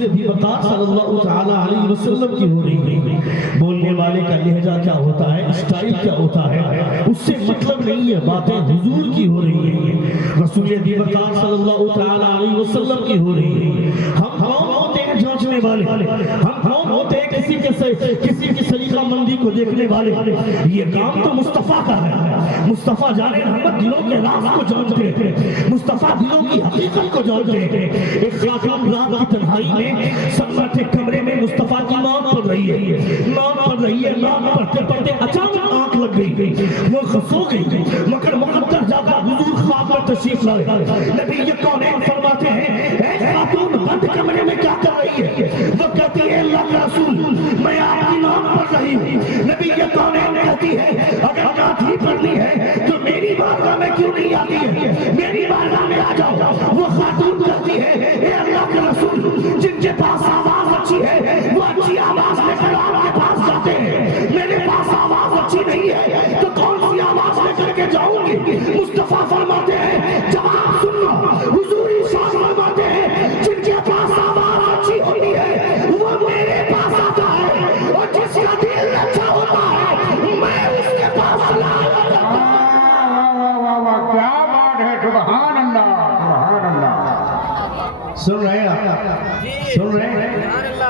رسول دی وقار صلی اللہ تعالی علیہ وسلم کی ہو رہی ہے. بولنے والے کا لہجہ کیا ہوتا ہے, اسٹائل کیا ہوتا ہے, اس سے مطلب نہیں ہے, باتیں حضور کی ہو رہی ہیں, رسول دی وقار صلی اللہ تعالی علیہ وسلم کی ہو رہی ہے. ہم کون ہوتے ہیں جانچنے والے, ہم کون ہوتے ہیں کسی کی سلیقہ مندی کو دیکھنے والے. یہ کام تو مصطفیٰ کا ہے. مصطفیٰ جانے رحمت دلوں کے راز کو جانتے ہیں, مصطفیٰ دلوں کی حقیقت کو جانتے ہیں. ایک خاتون رات کی تنہائی میں سناٹے کمرے میں مصطفیٰ کی نام پڑھ رہی ہے, نام پڑھ رہی ہے, نام پڑھتے پڑھتے اچانک آنکھ لگ گئی, وہ سو گئی, مگر مقدر جا کر حضور خواب میں تشریف لائے. نبی یہ کونین فرماتے ہیں اے خاتون بند کمرے میں کیا کر رہی ہے؟ وہ کہتی ہے اللہ کا رسول میں آپ کی نام پڑھ رہی ہوں. نبی یہ کونین کہتی ہے اگر نعت ہی پڑھنی ہے تو میری بارگاہ میں کیوں نہیں آتی ہے, میری بارگاہ میں آ جاؤ. وہ خاتون کہتی ہے اے اللہ کے رسول جن کے پاس آواز اچھی ہے وہ اچھی آواز لے کر آپ کے پاس جاتے ہیں, میرے پاس آواز اچھی نہیں ہے تو کون سی آواز لے کر کے جاؤں گی؟ مصطفیٰ فرماتے ہیں جواب سن لو, حضور ارشاد فرماتے ہیں جن کے پاس آواز اچھی ہوتی ہے وہ میرے پاس آتا ہے, اور جس کا دل اچھا ہوتا ہے میں اس کے پاس لاتا ہوں. کیا بات ہے, سبحان اللہ سبحان اللہ. سن رہے ہیں, سن رہے ہیں,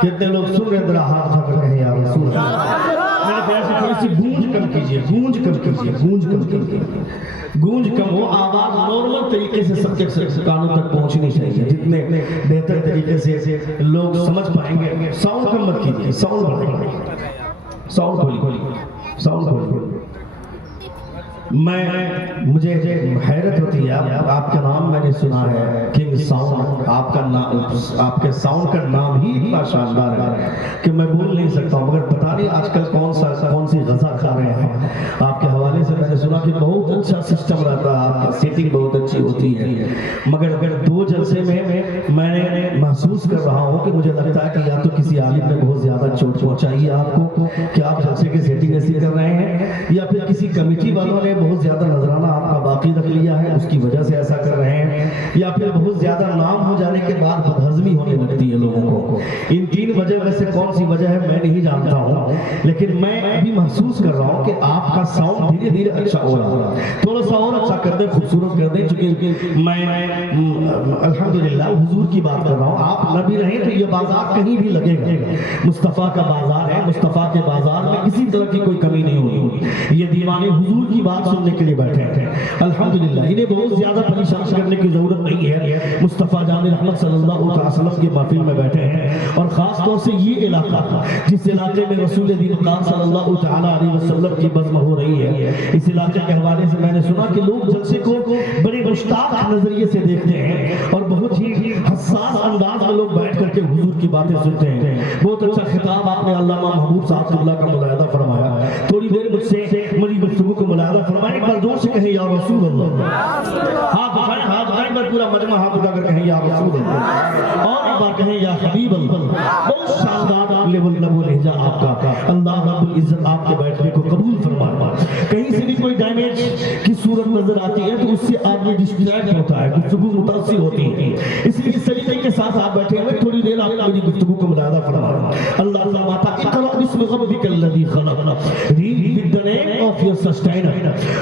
کتنے لوگ سن رہے ہیں؟ ذرا ہاتھ اٹھا کر کہیں یا رسول اللہ. میرے پیار سے تھوڑی سی گونج کم کیجئے, گونج کم کیجئے, گونج کم کیجئے, گونج کم ہو. آواز نارمل طریقے سے سب کے کانوں تک پہنچنی چاہیے, جتنے بہتر طریقے سے لوگ سمجھ پائیں گے. ساؤنڈ کم مت کیجئے, ساؤنڈ بڑھائیں, ساؤنڈ کھولیے, ساؤنڈ کھولیے. مجھے حیرت ہوتی ہے, آپ کا نام میں نے سنا ہے کنگ ساؤنڈ, آپ کے ساؤنڈ کا نام ہی اتنا شاندار ہے کہ میں بول نہیں سکتا ہوں. مگر پتہ نہیں آج کل کون سی غذا کھا رہے ہیں. آپ کے حوالے سے میں نے سنا کہ بہت اچھا سسٹم رہتا ہے, آپ کا سیٹنگ بہت اچھی ہوتی ہے. مگر اگر 2 جلسے میں نے محسوس کر رہا ہوں کہ مجھے لگتا ہے کہ یا تو کسی عالم نے بہت زیادہ چوٹ پہنچائی ہے آپ کو کہ آپ جلسے کی سیٹنگ ایسی کر رہے ہیں, یا پھر کسی کمیٹی والوں نے بہت زیادہ نظرانہ آپ کا باقی رکھ لیا ہے اس کی وجہ سے ایسا کر رہے ہیں, یا پھر بہت زیادہ نام ہو جانے کے بعد بدہضمی ہونے لگتی ہے لوگوں کو. ان 3 وجہ میں سے کون سی وجہ ہے میں نہیں جانتا ہوں, لیکن میں ابھی محسوس کر رہا ہوں کہ آپ کا ساؤنڈ دھیرے دھیرے اچھا ہو رہا ہے. تھوڑا سا اور اچھا کر دیں, خوبصورت کر دیں, چونکہ میں الحمدللہ حضور کی بات کر رہا ہوں. آپ نہ بھی رہیں تو یہ بازار کہیں بھی لگے گا, مصطفیٰ کا بازار ہے, مصطفیٰ کے بازار میں کسی طرح کی کوئی کمی نہیں ہوگی. یہ دیوانے حضور کی بات سننے کے لیے بیٹھے ہیں الحمدللہ, انہیں بہت زیادہ پریشان کرنے کی ضرورت نہیں ہے. مصطفیٰ جان رحمت صلی اللہ علیہ وسلم کے محفل میں بیٹھے ہیں, اور خاص طور سے یہ علاقہ جس علاقے میں رسول دی وقار صلی اللہ تعالی علیہ وسلم کی بزم ہو رہی ہے, اس علاقے کے حوالے سے میں نے سنا کہ لوگ جلسے کو بڑے مشتاق نظریے سے دیکھتے ہیں, اور بہت ہی حساس انداز میں لوگ بیٹھ کر کے حضور کی باتیں سنتے ہیں. بہت اچھا خطاب آپ نے علامہ محبوب صاحب اللہ کا ملاحظہ فرمایا. تھوڑی دیر مجھ سے میری گفتگو کو ملاحظہ فرمائیں, ایک بار زور سے کہیں یا رسول اللہ. ہاتھ اٹھائیں پر پورا مجمع ہاتھ اٹھا کر کہیں یا رسول اللہ, اور ایک بار کہیں یا حبیب اللہ. بہت شاندار لیول لہجہ آپ کا, اللہ رب العزت آپ کے بیٹھنے کو قبول فرمائے. کہیں سے بھی کوئی ڈیمیج کی صورت نظر آتی ہے تو اس سے آدمی ڈسٹریکٹ ہوتا ہے, گفتگو متاثر ہوتی ہے. اس لیے اس طریقے کے ساتھ آپ بیٹھے ہوئے تھوڑی دیر آپ میری گفتگو کو ملاحظہ فرمائیں. اللہ فرماتا ہے اقرأ بسم ربک الذی خلق, read with the name of your sustainer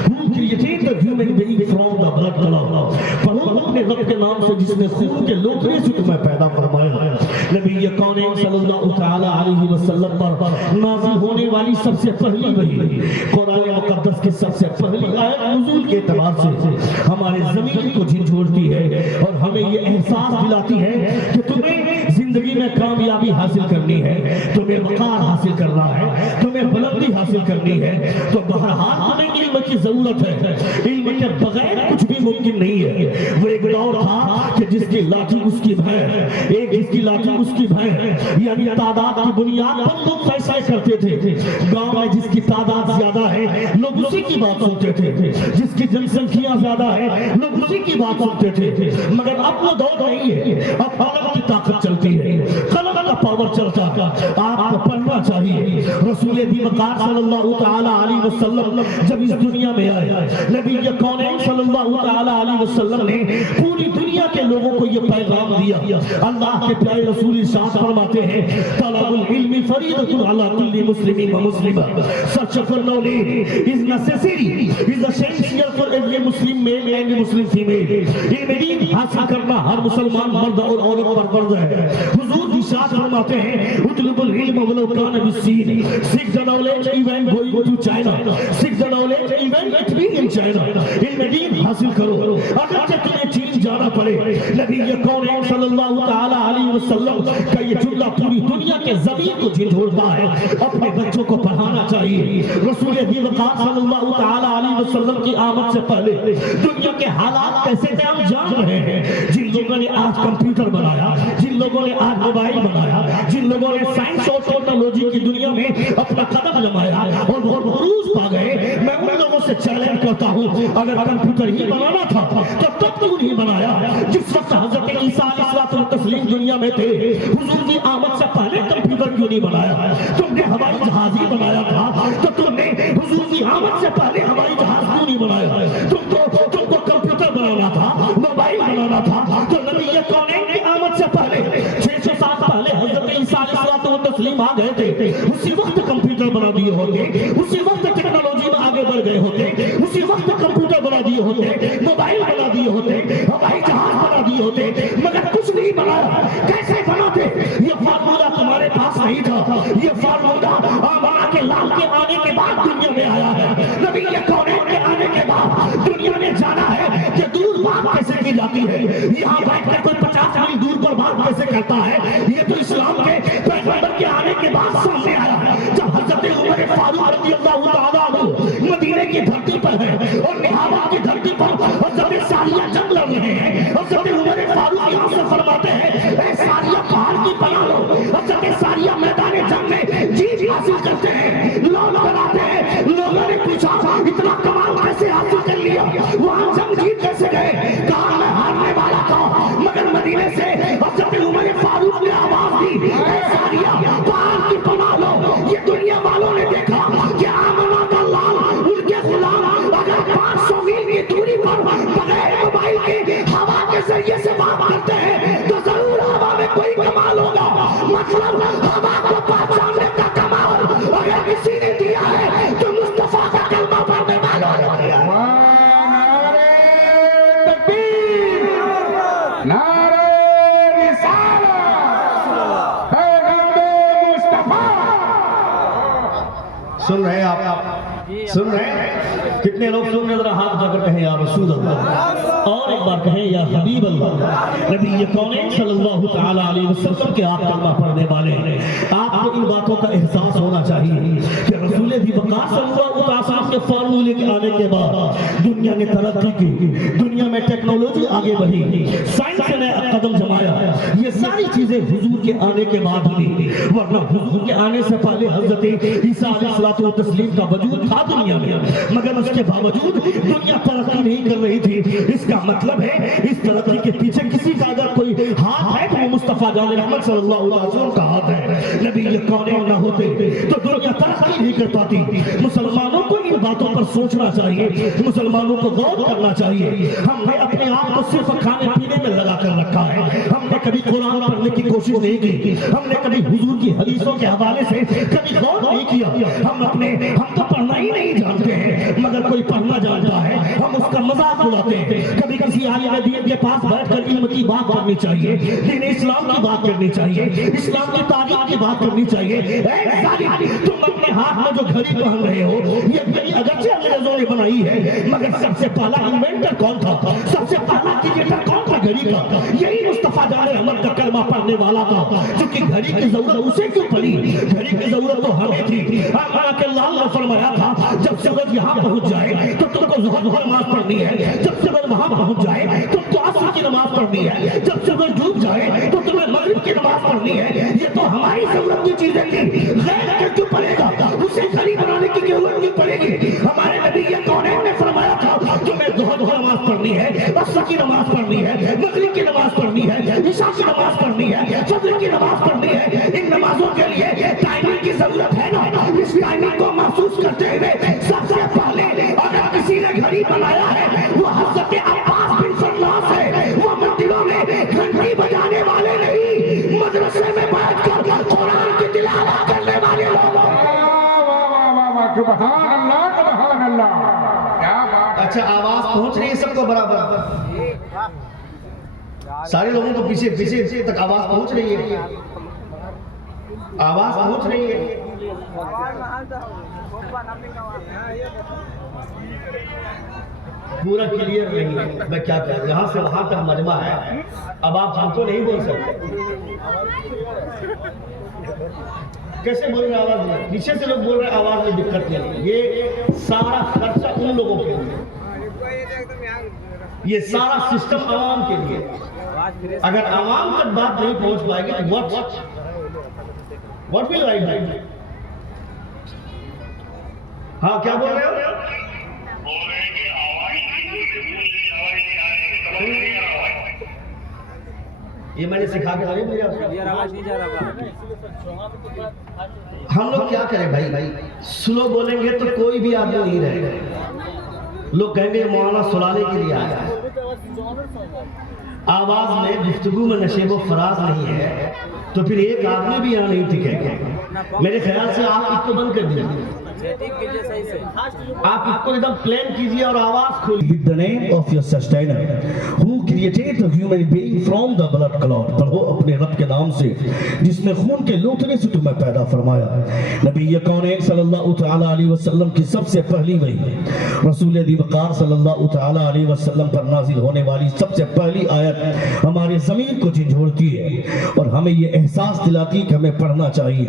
who created the human being from the blood clot. پڑھو اپنے رب کے نام سے جس نے خون کے لوتھڑے سے تمہیں پیدا فرمایا. نبی کونین صلی اللہ تعالی علیہ وسلم پر نازل ہونے والی سب سے پہلی وحی, قرآن مقدس کی سب سے پہلی آیت نزول کے اعتبار سے ہمارے زمین کو جھنجھوڑتی ہے اور ہمیں یہ احساس دلاتی ہے کہ تمہیں زندگی میں کامیابی حاصل کرنی ہے, تمہیں وقار حاصل کرنا ہے, تمہیں بلندی حاصل کرنی ہے, تو بہرحال تمہیں علم کی ضرورت ہے. علم کے بغیر کچھ بھی ممکن نہیں ہے. وہ ایک دور تھا کہ جس کی لاٹھی اس کی بھین, ایک جس کی لاٹھی اس کی بھین, یعنی تعداد کی بنیاد پر لوگ فیصلہ کرتے تھے. گاؤں میں جس کی تعداد زیادہ ہے لوگ اسی کی بات سنتے تھے, جس کی جن سنکھیاں زیادہ ہے لوگ اسی کی بات سنتے تھے. مگر اب وہ دور نہیں ہے, اب قلم کی طاقت چلتی ہے, قلم کا پاور چلتا ہے. آپ کو پڑھنا ہونا چاہیے. رسول دی وقار صلی اللہ تعالی علیہ وسلم جب اس دنیا میں آئے، نبی کونین صلی اللہ تعالی علیہ وسلم نے پوری دنیا کے لوگوں کو یہ پیغام دیا. اللہ کے پیارے رسول ارشاد فرماتے ہیں طلب العلم فریضۃ علی کل مسلم و مسلمہ. Search for knowledge is necessary, is essential for every Muslim male and Muslim female. علم دین حاصل کرنا ہر مسلمان مرد اور عورت پر فرض ہے. حضور ارشاد فرماتے ہیں اطلب العلم ولو کان بالسین. Seek the knowledge even going to China. Seek the knowledge even it being in China. علم دین حاصل کرو اگرچہ تمہیں چین جانا پڑے. نبی کونین صلی اللہ تعالی علیہ وسلم کا یہ جملہ پوری دنیا کے زمین کو جھنجھوڑتا ہے. اپنے بچوں کو پڑھانا چاہیے. رسول دی وقار صلی اللہ تعالی علیہ وسلم کی آمد سے پہلے دنیا کے حالات کیسے تھے ہم جان رہے ہیں. جن لوگوں نے آج کمپیوٹر بنایا، جن لوگوں نے آج موبائل بنایا، جن لوگوں نے سائنس اور ٹیکنالوجی کی دنیا میں اپنا قدم جمایا اور وہ عروج پا گئے، میں ان لوگوں سے چیلنج کرتا ہوں اگر کمپیوٹر ہی بنانا تھا تو تب کیوں نہیں بنایا جس وقت حضرت عیسیٰ علیہ السلام دنیا میں تھے؟ حضور کی آمد سے پہلے کمپیوٹر کیوں نہیں بنایا؟ تم نے ہوائی جہاز ہی بنایا تھا تو تم نے حضور کی آمد سے پہلے ہوائی جہاز کیوں نہیں بنایا؟ تم کو کمپیوٹر بنانا تھا، موبائل بنانا تھا تو نبی کونین کی آمد سے پہلے 600 سال پہلے حضرت عیسیٰ علیہ السلام آ گئے تھے. اسی وقت کمپیوٹر بنا دیے ہوتے، اسی وقت ٹیکنالوجی میں آگے بڑھ گئے ہوتے، اسی وقت کمپیوٹر بنا دیے ہوتے، موبائل بنا دیے ہوتے، ہوائی جہاز بنا دیے ہوتے، مگر کچھ نہیں بنایا. کیسے بناتے؟ یہ فارمولہ تمہارے پاس نہیں تھا. یہ فارمولہ آمانہ کے لال کے آنے کے بعد دنیا میں آیا ہے. نبی کونین کے آنے کے بعد دنیا نے جانا ہے کہ دور بات کیسے کی جاتی ہے. یہاں بیٹھ کر کوئی 50 میل دور پر بات کیسے کرتا ہے؟ یہ تو اسلام کے پیغمبر کے آنے کے بعد سامنے آیا. جب حضرت عمر فاروق رضی اللہ تعالیٰ عنہ مدینے کی دھرتی پر ہے اور نہاوا کی دھرتی پر حضرت ساریہ جنگ لڑ رہے ہیں، حضرت عمر فاروق یہاں سے فرماتے ہیں اے ساریہ پہاڑ کی پناہ لو. حضرت ساریہ میدان جنگ میں جیت حاصل کرتے ہیں، لوٹ بناتے ہیں. لوگوں نے پوچھا اتنا کمال کیسے حاصل کر لیا، وہاں جنگ جیت کیسے گئے؟ کہا میں ہارنے والا تھا مگر مدینے سے حضرت عمر فاروق نے آواز دی اے ساریہ پہاڑ کی پناہ لو. یہ دنیا والوں نے دیکھا کہ آمنہ کا لال ان کے غلام اگر 500 میل کی دوری پر بغیر موبائل کے ہوا کے ذریعے سے بات کرتے ہیں تو ضرور ہوا میں کوئی کمال ہوگا. مطلب ہوا کو پہچاننے کا کمال اگر کسی نے دیا ہے تو مصطفیٰ کا کلمہ پڑھنے والوں نے دیا ہے. سن رہے ہیں آپ؟ سن رہے ہیں؟ کتنے لوگ سن رہے ہیں؟ ذرا ہاتھ اٹھا کر کہیں یا رسول اللہ، اور ایک بار کہیں یا حبیب اللہ. نبی کونین صلی اللہ تعالی علیہ وسلم کے آپ کلمہ پڑھنے والے ہیں. آپ کو ان باتوں کا احساس ہونا چاہیے کہ رسول دی وقار صلی اللہ تعالی وسلم کے فارمولے کے آنے کے بعد دنیا نے ترقی کی، دنیا میں ٹیکنالوجی آگے بڑھی، سائنس نے قدم جمایا. یہ ساری چیزیں حضور کے آنے کے بعد ہوئی، ورنہ حضور کے آنے سے پہلے حضرت عیسیٰ علیہ السلام کا وجود تھا دنیا میں، مگر اس کے باوجود دنیا ترقی نہیں کر رہی تھی. اس کا مطلب ہے اس ترقی کے پیچھے کسی کا اگر کوئی ہاتھ ہے تو وہ مصطفیٰ جان رحمت صلی اللہ علیہ وسلم کا ہاتھ ہے. نبی کونین نہ ہوتے تو دنیا ترقی نہیں کر پاتی. مسلمانوں کو ان باتوں پر سوچنا چاہیے، مسلمانوں کو غور کرنا چاہیے. ہم نے اپنے آپ کو صرف کھانے پینے میں لگا کر رکھا ہے. ہم نے کبھی قرآن پڑھنے کی کوشش نہیں کی، ہم نے کبھی حضور کی حدیثوں کے حوالے سے کبھی غور نہیں کیا. ہم تو پڑھنا ہی نہیں جانتے ہیں، مگر کوئی پڑھنا جانتا ہے ہم اس کا مذاق اڑاتے ہیں. کبھی کسی عالم دین کے پاس بیٹھ کر علم کی بات کرنی چاہیے، دین اسلام کی بات کرنی چاہیے، اسلام کی تاریخ کی بات کرنی چاہیے. اے ظالم، تم اپنے ہاتھ میں جو گھڑی پہن رہے ہو یہ گھڑی اگرچہ انگریزوں نے بنائی ہے مگر سب سے پہلا انوینٹر کون تھا؟ سب سے پہلا کریٹر کون تھا گھڑی کا؟ یہی مصطفیٰ جان رحمت کا کلمہ پڑھنے والا تھا. کیونکہ گھڑی کی ضرورت اسے کیوں پڑی؟ گھڑی کی ضرورت تو ہمیں تھی. آمانہ کے لال نے فرمایا تھا جب سورج یہاں پہنچ جائے تو تم کو ظہر کی نماز پڑھنی ہے، جب سورج وہاں پہنچ جائے تم کو عصر کی نماز پڑھنی ہے، جب سورج ڈوب جائے تو تمہیں مغرب کی نماز پڑھنی ہے. یہ تو ہماری ضرورت کی چیزیں تھی، غیر کے کیوں پڑے گا؟ اسے گھڑی بنانے کی ضرورت کیوں پڑے گی؟ ہمارے نبی کونین نے فرمایا تھا تمہیں ظہر کی نماز پڑھنی ہے، عصر کی نماز پڑھنی ہے، مغرب کی نماز پڑھنی ہے، عشاء کی نماز پڑھنی ہے، فجر کی نماز پڑھنی ہے. ان نمازوں کے لیے ٹائم ٹائمنگ کی ضرورت ہے نا، اس ٹائمنگ کو محسوس کرتے ہوئے سب سے پہلے اگر کسی نے گھڑی بنایا ہے وہ حضرت عباس بن فرناس ہے۔ وہ مندروں میں گھنٹی بجانے والے نہیں، مدرسے میں بیٹھ کر قرآن کی تلاوت کرنے والے لوگ۔ سبحان اللہ سبحان اللہ، کیا بات ہے۔ اچھا آواز پہنچ رہی ہے سب کو برابر؟ سارے لوگوں کو پیچھے تک آواز پہنچ رہی ہے؟ آواز پہنچ رہی ہے؟ پورا کلیئر نہیں ہے، میں کیا کہہ رہا ہوں، یہاں سے وہاں تک مجمع ہے، اب آپ ہم کو نہیں بول سکتے۔ کیسے بول رہے ہیں آواز میں؟ پیچھے سے لوگ بول رہے ہیں آواز میں دقت نہیں، یہ سارا خرچہ ان لوگوں کے لیے، یہ سارا سسٹم عوام کے لیے۔ اگر عوام تک بات نہیں پہنچ پائے گی تو what will I do؟ ہاں کیا بول رہے ہو؟ یہ میں نے سکھا کے آگے بھیجا۔ ہم لوگ کیا کریں بھائی، سلو بولیں گے تو کوئی بھی آدمی نہیں رہے گا، لوگ کہیں گے مولانا سلانے کے لیے آیا ہے۔ آواز میں گفتگو میں نشیب و فراز نہیں ہے تو پھر ایک آدمی بھی یہاں نہیں ٹکے گا۔ میرے خیال سے آپ اس کو بند کر دیجیے، آپ اس کو ایک دم پلین کیجیے اور آواز کھولیے۔ With the name of your sustainer who created the human being from the blood clot، پڑھو اپنے رب کے نام سے جس نے خون کے لوتھڑے سے تمہیں پیدا فرمایا۔ نبی کونین صلی اللہ تعالی علیہ وسلم کی سب سے پہلی وحی، رسول دی وقار صلی اللہ تعالی علیہ وسلم پر نازل ہونے والی سب سے پہلی آیت ہمارے ضمیر کو جھنجھوڑتی ہے اور ہمیں یہ احساس دلاتی کہ ہمیں پڑھنا چاہیے۔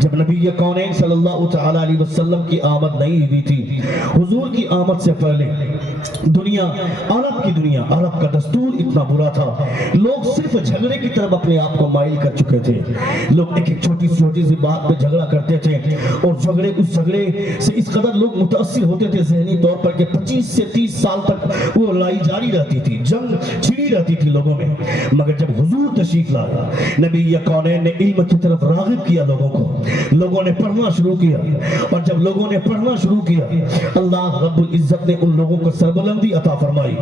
جب نبی کونین صلی اللہ تعالی علیہ وسلم کی آمد نہیں ہوئی تھی، حضور کی آمد سے پہلے دنیا، عرب کا دستور اتنا برا تھا، لوگ صرف جھگڑے کی طرف اپنے آپ کو مائل کر چکے تھے۔ لوگ ایک چھوٹی سی بات پہ جھگڑا کرتے تھے اور اس جھگڑے سے اس قدر لوگ متاثر ہوتے تھے ذہنی طور پر کہ 25 سے 30 سال تک وہ لڑائی جاری رہتی تھی، جنگ چھڑی رہتی تھی لوگوں میں۔ مگر جب حضور تشریف لایا، نبی کونین نے علم کی طرف راغب کیا لوگوں کو، لوگوں نے پڑھنا شروع کیا، اور جب لوگوں نے پڑھنا شروع کیا اللہ رب العزت نے ان لوگوں کو سربلندی عطا فرمائی۔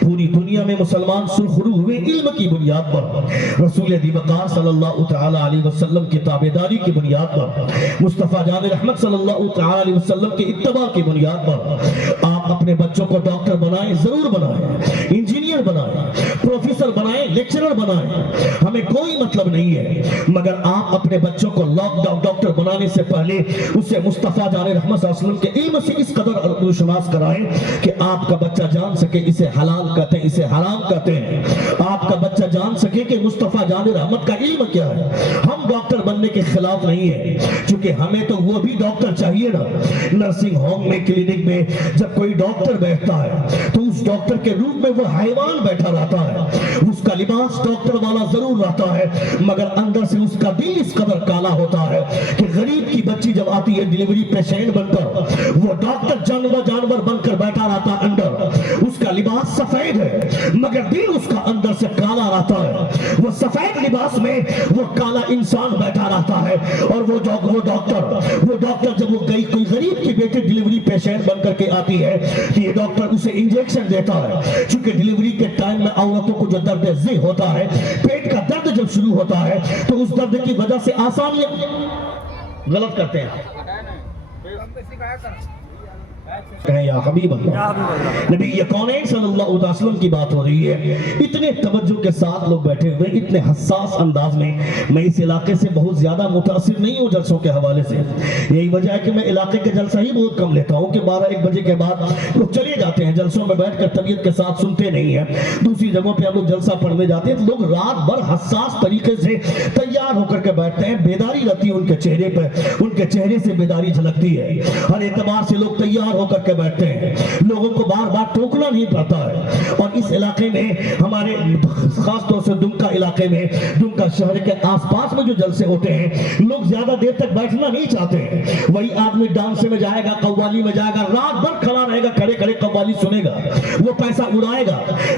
پوری دنیا میں مسلمان سرخرو ہوئے علم کی بنیاد پر، رسول دی وقار صلی اللہ تعالی علیہ وسلم کی تابعداری کی بنیاد پر، مصطفیٰ جان رحمت صلی اللہ تعالی علیہ وسلم کی اتباع کی بنیاد پر۔ آپ اپنے بچوں کو ڈاکٹر بنائیں، ضرور بنائیں، انجینئر بنائیں، پروفیسر بنائیں، لیکچرر بنائیں، ہمیں کوئی مطلب نہیں ہے، مگر آپ اپنے بچوں کو ڈاکٹر بنانے سے پہلے اسے مصطفیٰ جان رحمت صلی اللہ علیہ وسلم کے علم سے اس قدر شناس کرائیں کہ آپ کا بچہ جان سکے اسے حلال کہتے ہیں، اسے حرام کہتے ہیں، آپ کا بچہ جان سکے کہ مصطفیٰ جان رحمت کا علم کیا ہے۔ ہم ڈاکٹر بننے کے خلاف نہیں ہیں، چونکہ ہمیں تو وہ بھی ڈاکٹر چاہیے نا۔ نرسنگ ہوم میں، کلینک میں جب کوئی ڈاکٹر بیٹھتا ہے تو اس ڈاکٹر کے روپ میں وہ حیوان بیٹھا رہتا ہے، اس کا لباس ڈاکٹر والا ضرور رہتا ہے، مگر اندر سے اس کا دل اس قدر کالا ہوتا ہے کہ غریب کی بچی جب آتی ہے ڈیلیوری پیشنٹ بن کر، وہ ڈاکٹر جانور بن کر بیٹھا رہتا ہے اندر، اس کا لباس سفید ہے مگر دل اس کا اندر سے کالا رہتا ہے۔ وہ سفید لباس میں وہ کالا انسان بیٹھا رہتا ہے، اور وہ ڈاکٹر جب وہ کوئی غریب کی بیٹی ڈیلیوری پیشنٹ بن کر کے آتی ہے کہ یہ ڈاکٹر اسے انجیکشن دیتا ہے، چونکہ ڈیلیوری کے ٹائم میں عورتوں کو جو درد ذہ ہوتا ہے، پیٹ کا درد جب شروع ہوتا ہے تو اس درد کی وجہ سے آسانیاں غلط کرتے ہیں۔ یا حبیب اللہ، نبی کونین صلی اللہ علیہ وسلم کی بات ہو رہی ہے، اتنے توجہ کے ساتھ لوگ بیٹھے ہوئے، اتنے حساس انداز میں۔ میں اس علاقے سے بہت زیادہ متاثر نہیں ہوں جلسوں کے حوالے سے، یہی وجہ ہے کہ میں علاقے کے جلسہ ہی بہت کم لیتا ہوں کہ 12-1 بجے کے بعد لوگ چلے جاتے ہیں، جلسوں میں بیٹھ کر طبیعت کے ساتھ سنتے نہیں ہیں۔ دوسری جگہوں پہ ہم لوگ جلسہ پڑھنے جاتے ہیں تو لوگ رات بھر حساس طریقے سے تیار ہو کر کے بیٹھتے ہیں، بیداری رہتی ہے ان کے چہرے پہ، ان کے چہرے سے بیداری جھلکتی ہے، ہر اعتبار سے لوگ تیار ہو کر کے بیٹھتے ہیں، لوگوں کو بار بار ٹوکنا نہیں پڑتا ہے۔ اور اس علاقے میں ہمارے خاص طور سے دمکا علاقے میں، دمکا شہر کے آس پاس میں جو جلسے ہوتے ہیں، لوگ زیادہ دیر تک بیٹھنا نہیں چاہتے ہیں۔ وہی آدمی ڈانس میں جائے گا، قوالی میں جائے گا، رات بھر کھڑا رہے گا، کھڑے کھڑے قوالی سنے گا، وہ پیسہ اڑائے گا۔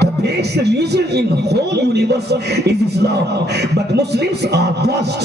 The best religion in whole universe is Islam, but Muslims are worst.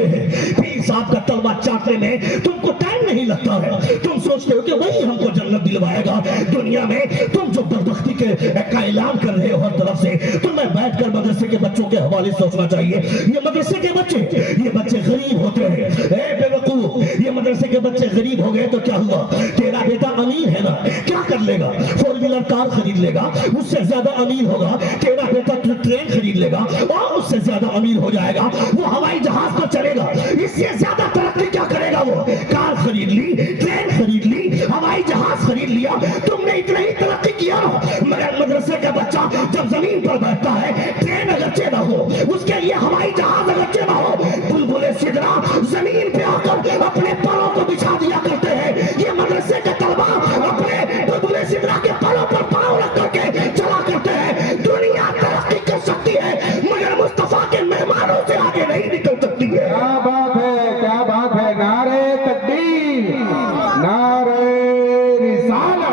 بچے ہیں, پیر صاحب کا تلوا چاٹنے میں تم کو ٹائم نہیں لگتا ہے, تم سوچتے ہو کہ وہی ہم کو جنت دلوائے گا. دنیا میں تم جو بدبختی کا اعلان کر رہے ہو ہر طرف سے, تمہیں بیٹھ کر مدرسے کے بچوں کے حوالے سوچنا چاہیے. یہ مدرسے کے بچے, یہ بچے غریب ہوتے ہیں. اے بے وقوف, یہ مدرسے کے بچے غریب ہو گئے تو کیا ہوا؟ تیرا بیٹا امیر ہے نا, کیا کر لے گا؟ 4 ویلر کار خرید لے گا, اس سے زیادہ امیر ہوگا. تیرا بیٹا ٹرین خرید لے گا اور اس سے زیادہ امیر ہو جائے گا. وہ ہوائی جہاز پر چلے گا, اس سے زیادہ ترقی کیا کرے گا؟ وہ کار خرید لی, ٹرین خرید لی, ہوائی جہاز خرید لیا. تم نے اتنا ہی ترقی کیا, مگر مدرسے کا بچہ جب زمین پر بیٹھتا ہے, ٹرین اگرچہ نہ ہو, اس کے لیے ہوائی جہاز اگرچہ نہ ہو, بلبل سدرا زمین پہ آ کر اپنے پروں کو بچھا دیا کرتے ہیں. یہ مدرسے کے طلبا اپنے بلبل سدرا کے پروں پر پاؤں رکھ کر کے چلا کرتے ہیں. دنیا ترقی کر سکتی ہے مگر مصطفیٰ کے مہمانوں سے آگے نہیں نکل سکتی ہے. کیا بات ہے, کیا بات ہے. نعرے تکبیر, نعرے رسالت.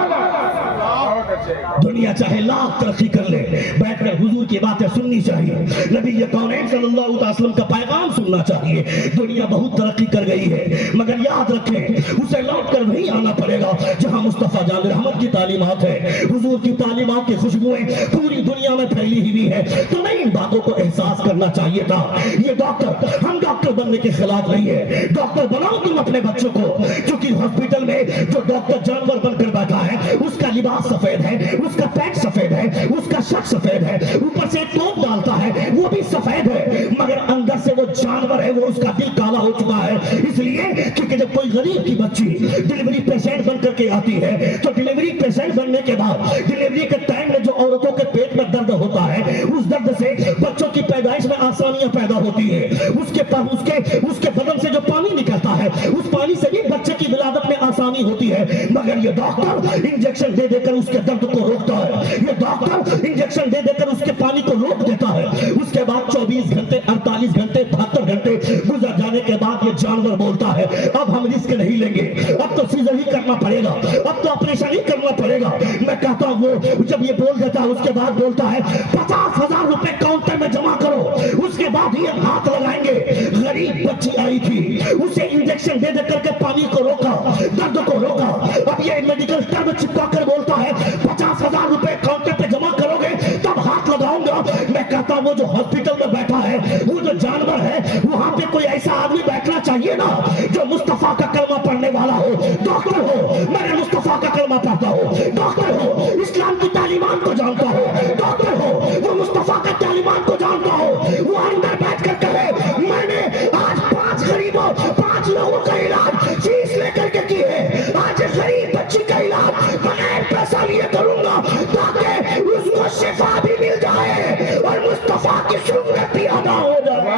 دنیا چاہے لاکھ ترقی کر لے, بیٹھ کر حضور کی باتیں سننی چاہیے, نبی کونین صلی اللہ علیہ وسلم کا پیغام سننا چاہیے. دنیا بہت ترقی کر گئی ہے مگر یاد رکھیں اسے لوٹ کر وہیں آنا پڑے گا جہاں مصطفیٰ جان رحمت کی تعلیمات ہے. حضور کی تعلیمات کی خوشبوئیں پوری دنیا میں پھیلی ہوئی ہے. تمہیں ان باتوں کو احساس کرنا چاہیے تھا. یہ ڈاکٹر, ہم ڈاکٹر بننے کے خلاف نہیں ہے, ڈاکٹر بناؤ تم اپنے بچوں کو, کیونکہ ہاسپٹل میں جو ڈاکٹر جانور بن کر بیٹھا ہے اس کا لباس سفید ہے, اس کا پینٹ سفید ہے, اس کا شرٹ سفید ہے, اوپر سے ٹوپ ڈالتا ہے وہ بھی سفید ہے, مگر اندر سے وہ جانور ہے, وہ اس کا دل کالا ہو چکا ہے. اس لیے کیونکہ جب کوئی غریب کی بچی ڈیلیوری پیشنٹ بن کر کے آتی ہے تو ڈیلیوری پیشنٹ بننے کے بعد ڈیلیوری کے ٹائم میں جو عورتوں کے پیٹ میں درد ہوتا ہے, اس درد سے بچوں کی پیدائش میں آسانیاں پیدا ہوتی ہے. اس کے بدن سے جو پانی نکلتا ہے اس پانی سے بھی بچے کی ولادت میں آسانی ہوتی ہے. مگر یہ ڈاکٹر انجیکشن دے دے کر اس کے درد کو روکتا ہے, یہ ڈاکٹر انجیکشن دے دے کر اس کے پانی کو روک دیتا ہے. اس کے بعد 24 گھنٹے 48 گھنٹے 72 گھنٹے گزر جانے کے بعد یہ جانور بولتا ہے اب ہم رسک نہیں لیں گے, اب تو سیزر ہی کرنا پڑے گا, اب تو آپریشن ہی کرنا پڑے گا. میں کہتا ہوں وہ جب یہ بول دیتا ہے اس کے بعد بولتا ہے 50,000 روپے کاؤنٹر میں جمع کرو, اس کے بعد یہ ہاتھ لگائیں گے. غریب بچی آئی تھی, اسے انجیکشن دے دے کر کے پانی کو روکا, درد کو روکا. اب یہ میڈیکل ٹرم چپکا کر بولتا ہے 50,000 روپے کاؤنٹر پہ جمع کرو گے تب ہاتھ لگاؤں گا. میں کہتا ہوں وہ جو ہاسپٹل میں بیٹھا ہے, وہ جو جانور ہے, وہاں پہ کوئی ایسا آدمی بیٹھنا چاہیے نا جو مصطفیٰ کا کلمہ پڑھنے والا ہو, ڈاکٹر ہو, میں نے مصطفیٰ کا کلمہ پڑھتا ہو, ڈاکٹر ہو, اسلام کی تعلیمات کو جانتا ہو, ڈاکٹر ہو, وہ مصطفیٰ کا تعلیمات کو جانتا ہو, وہ اندر بیٹھ کر کہے میں نے آج 5 غریبوں 5 لوگوں کا علاج فیس لے کر کے کی ہے, آج غریب بچی کا علاج بغیر پیسہ لیے کروں گا تاکہ اس کو شفا بھی مل جائے اور مصطفیٰ کی سنت بھی ادا ہو جائے.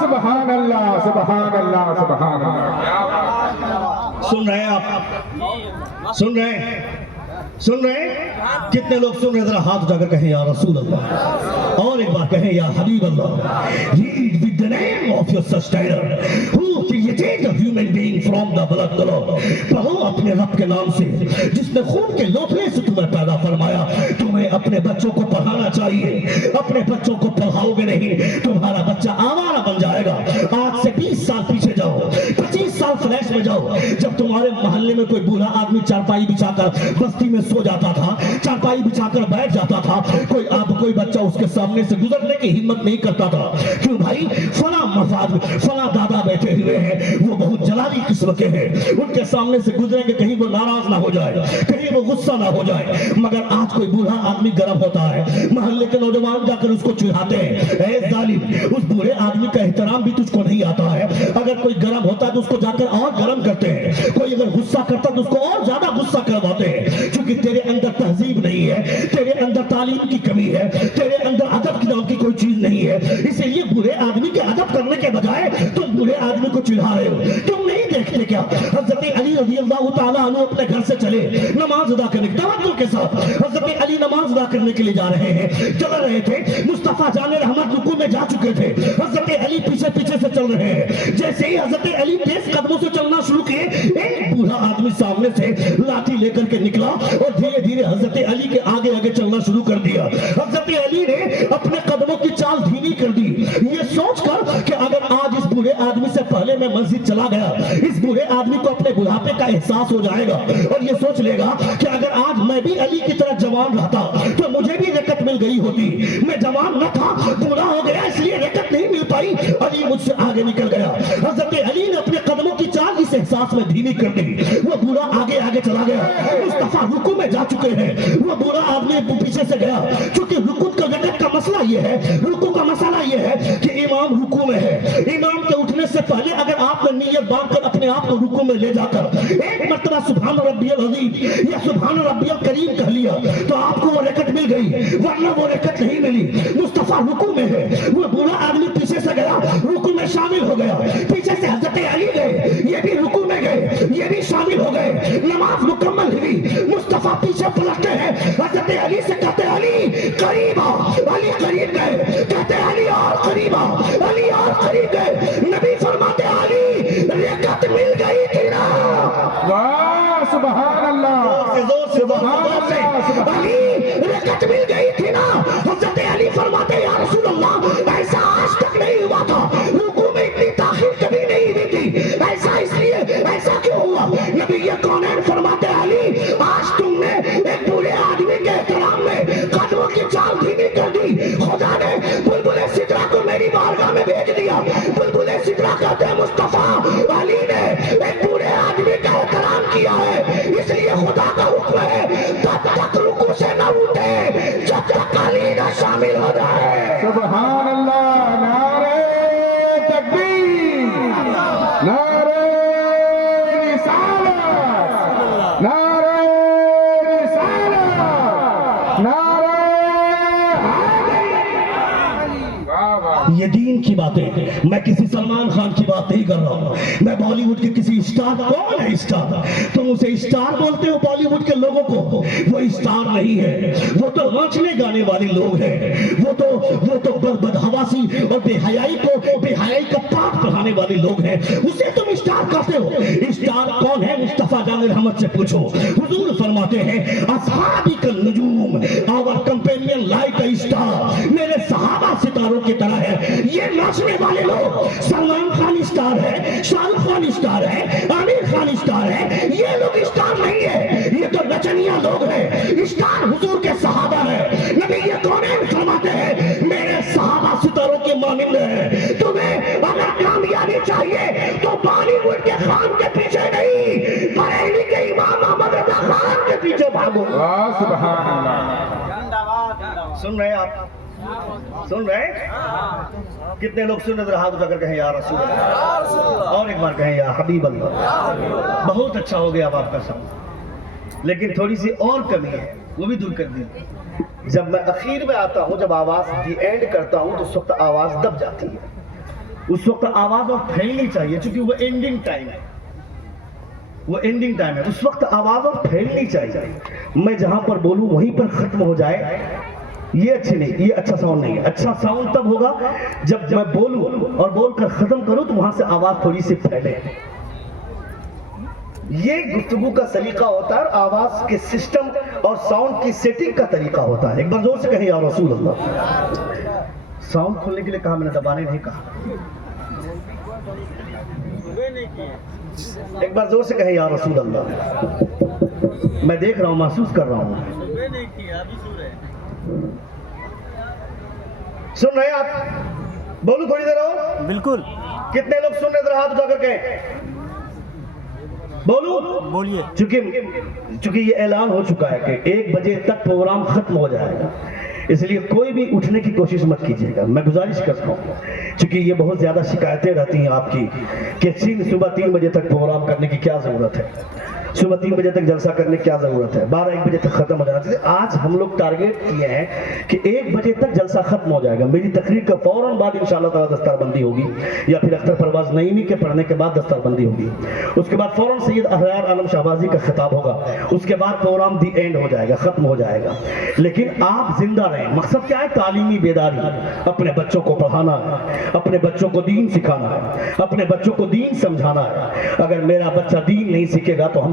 سبحان اللہ, سبحان اللہ, سبحان اللہ. سن رہے ہیں آپ, سن رہے ہیں کتنے لوگ سن رہے ہیں؟ ذرا ہاتھ اٹھا کر کہیں یا رسول اللہ, اور ایک بار کہیں یا حبیب اللہ. Read with the name of your sustainer who created a human being from the blood clot. پڑھو اپنے رب کے نام سے جس نے خون کے لوتھڑے سے تمہیں پیدا فرمایا. تمہیں اپنے بچوں کو پڑھانا چاہیے, اپنے بچوں کو پڑھاؤ گے نہیں تمہارا بچہ آوارہ بن جائے گا. آج سے 20 سال پیچھے جاؤ, 25 سال فلیش میں جاؤ, جب تمہارے محلے میں کوئی بوڑھا آدمی چارپائی بچھا کر بستی میں سو جاتا تھا, چارپائی بچھا کر بیٹھ جاتا تھا, کوئی بچہ اس کے سامنے سے گزرنے کی ہمت نہیں کرتا تھا. کیوں بھائی؟ فلاں دادا بیٹھے ہوئے ہیں, وہ بہت جلالی قسم کے ہیں, ان کے سامنے سے گزریں گے کہیں وہ ناراض نہ ہو جائے, کہیں وہ غصہ نہ ہو جائے. مگر آج کوئی بوڑھا آدمی گرم ہوتا ہے, محلے کے نوجوان جا کر اس کو چڑھاتے ہیں اے ظالم, اس بوڑھے آدمی کا احترام بھی تجھ کو نہیں آتا ہے. اگر کوئی گرم ہوتا ہے تو اس کو جا کر اور گرم کرتے ہیں, کوئی اگر غصہ کرتا تو اس کو اور زیادہ غصہ کرواتے ہیں. کیونکہ تیرے اندر تہذیب نہیں ہے, تیرے اندر تعلیم کی کمی ہے, تیرے اندر ادب کی نام کی کوئی چیز نہیں ہے. اسی لیے بوڑھے آدمی کے ادب کرنے کے بجائے تم بوڑھے آدمی کو چڑھا رہے ہو. تم نہیں دیکھتے کیا حضرت علی رضی اللہ تعالیٰ عنہ اپنے گھر سے چلے نماز ادا کرنے توجہ کے ساتھ, حضرت علی نماز ادا کرنے کے لیے جا رہے ہیں, چل رہے تھے, مصطفیٰ جان رحمت رکوع میں جا چکے تھے, حضرت علی پیچھے سے چل رہے ہیں. جیسے ہی حضرت علی تیز قدموں سے چلنا شروع کیے, ایک بوڑھا آدمی سامنے سے لاٹھی لے کر کے نکلا اور دھیرے دھیرے حضرت علی کے آگے چلنا شروع کر دیا. حضرت علی نے اپنے قدموں کی چال دھیمی کر دی, یہ سوچ کر کہ اگر آج اس بوڑھے آدمی سے پہلے میں مسجد چلا گیا، اس بوڑھے آدمی کو اپنے بڑھاپے کا احساس ہو جائے گا اور یہ سوچ لے گا کہ اگر آج میں بھی علی کی طرح جوان رہتا تو مجھے بھی رکعت مل گئی ہوتی، میں جوان نہ تھا، بوڑھا ہو گیا اس لیے رکعت نہیں مل پائی، علی مجھ سے آگے نکل گیا۔ حضرت علی نے اپنے قدموں کی چال اس احساس میں دھیمی کر دی، وہ بوڑھا آگے آگے چلا گیا، مصطفیٰ رکوع میں جا چکے ہیں، وہ بوڑھا آدمی پیچھے سے گیا، چونکہ رکوع کا رکعت کا مسئلہ یہ ہے، رکوع کا مسئلہ یہ ہے کہ امام رکوع میں ہے، امام کے اٹھنے سے پہلے اگر آپ نے نیت باندھ کر اپنے آپ کو رکوع میں لے جا کر ایک مرتبہ سبحان ربی العظیم یا سبحان ربی الکریم کہہ لیا تو آپ کو وہ رکعت مل گئی، ورنہ وہ رکعت نہیں ملی۔ مصطفیٰ رکوع میں ہے، وہ بوڑھا آدمی پیچھے سے گیا، رکوع میں شامل ہو گیا، پیچھے سے حضرت علی گئے، یہ بھی رکوع میں گئے، یہ بھی شامل ہو گئے، نماز مکمل ہوئی، مصطفیٰ پیچھے پلٹتے ہیں، حضرت علی سے کہتے علی قریب آ، علی قریب گئے، کہتے علی اور قریب آ، علی اور قریب گئے، نبی فرماتے علی رکعت مل گئی تھی نا؟ واہ سبحان اللہ، سبحان اللہ، علی رکعت مل گئی تھی نا؟ حضرت علی فرماتے یا رسول اللہ ایسا آج تک نہیں ہوا تھا، رکوع میں اتنی تاخیر کبھی نہیں ہوئی تھی، ایسا اس لیے ایسا کیوں ہوا؟ نبی یہ کونین فرماتے علی آج تم نے ایک بوڑھے آدمی کے احترام میں قدموں کی چال دھیمی کر دی، خدا نے بلبل سدرا کو میری بارگاہ میں بھیج دیا، بلبل سدرا کہتے ہیں مصطفیٰ علی نے ایک بوڑھے آدمی کا احترام کیا ہے، اس لیے خدا کا حکم ہے تب تک رکوع سے نہ اٹھے جب تک علی نہ شامل ہو جائے۔ سبحان اللہ، نعرہ تکبیر، نعرہ رسالت، نعرہ رسالت، نعرہ حیدری۔ واہ واہ، یہ دین کی باتیں، میں کسی سلمان خان کی بات نہیں کر رہا ہوں، میں بالی ووڈ کے کسی اسٹار، کون ہے اسٹار؟ تم اسے اسٹار بولتے ہو بالی ووڈ کے لوگوں کو، وہ اسٹار نہیں ہے، وہ تو ناچنے گانے والے لوگ ہیں، وہ تو بدحواسی اور بے حیائی کا پاٹ پڑھانے والے لوگ ہیں، اسے تم اسٹار کہتے ہو۔ اسٹار کون ہے؟ مصطفیٰ جان رحمت سے پوچھو، حضور فرماتے ہیں اصحابی النجوم، our companion like a star، میرے صحابہ ستاروں کی طرح ہے۔ یہ ناچنے والے لوگ، سلمان خان اسٹار ہے، شاہ رخ خان اسٹار ہے، عامر خان اسٹار ہے، یہ لوگ اسٹار نہیں ہے، یہ تو نچنیاں لوگ ہیں۔ اسٹار حضور کے صحابہ ہے، نبی یہ کونین فرماتے ہیں میرے صحابہ ستاروں کے مانند ہیں۔ تمہیں اگر کامیابی چاہیے تو بالی ووڈ کے خان کے پیچھے نہیں، بریلی کے امام احمد رضا خان کے پیچھے بھاگو۔ واہ سبحان اللہ۔ سن رہے ہیں آپ؟ سن رہے ہیں؟ کتنے لوگ سن رہے؟ ہاتھ اٹھا کر کہیں یا رسول اللہ، اور ایک بار کہیں یا حبیب اللہ۔ بہت اچھا ہو گیا اب آپ کا سب، لیکن تھوڑی سی اور کمی ہے، وہ بھی دور کر دی۔ جب میں اخیر میں آتا ہوں، جب آواز دی اینڈ کرتا ہوں تو اس وقت آواز دب جاتی ہے، اس وقت آواز اور پھیلنی چاہیے، چونکہ وہ اینڈنگ ٹائم ہے، وہ اینڈنگ ٹائم ہے، اس وقت آواز اور پھیلنی چاہیے۔ میں جہاں پر بولوں وہیں پر ختم ہو جائے، یہ اچھی نہیں، یہ اچھا ساؤنڈ نہیں ہے۔ اچھا ساؤنڈ تب ہوگا جب میں بولوں اور بول کر ختم کروں تو وہاں سے آواز تھوڑی سی پھیلے۔ یہ گفتگو کا سلیقہ ہوتا ہے، اور آواز کے سسٹم اور ساؤنڈ کی سیٹنگ کا طریقہ ہوتا ہے۔ ایک بار زور سے کہیں یا رسول اللہ۔ ساؤنڈ کھولنے کے لیے کہا میں نے، دبانے نہیں کہا۔ ایک بار زور سے کہیں یا رسول اللہ۔ میں دیکھ رہا ہوں، محسوس کر رہا ہوں۔ سن رہے آپ؟ بولو تھوڑی دیر اور۔ بالکل، کتنے لوگ سن رہے؟ ذرا ہاتھ اٹھا کر کہیں بولو، بولیے۔ چونکہ یہ اعلان ہو چکا ہے کہ 1 بجے تک پروگرام ختم ہو جائے گا، اس لیے کوئی بھی اٹھنے کی کوشش مت کیجیے گا، میں گزارش کرتا ہوں، چونکہ یہ بہت زیادہ شکایتیں رہتی ہیں آپ کی کہ صبح 3 بجے تک پروگرام کرنے کی کیا ضرورت ہے، صبح 3 بجے تک جلسہ کرنے کی کیا ضرورت ہے، 12-1 بجے تک ختم ہو جانا چاہیے۔ آج ہم لوگ ٹارگیٹ کیے ہیں کہ 1 بجے تک جلسہ ختم ہو جائے گا، میری تقریر کا فوراً بعد انشاءاللہ تعالیٰ دستار بندی ہوگی، یا پھر اختر پرواز نعیمی کے پڑھنے کے بعد دستار بندی ہوگی، اس کے بعد فوراً سید احیار عالم شہبازی کا خطاب ہوگا، اس کے بعد پروگرام دی اینڈ ہو جائے گا، ختم ہو جائے گا۔ لیکن آپ زندہ رہیں، مقصد کیا ہے؟ تعلیمی بیداری، اپنے بچوں کو پڑھانا ہے، اپنے بچوں کو دین سکھانا ہے، اپنے بچوں کو دین سمجھانا ہے۔ اگر میرا بچہ دین نہیں سیکھے گا تو ہم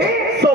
100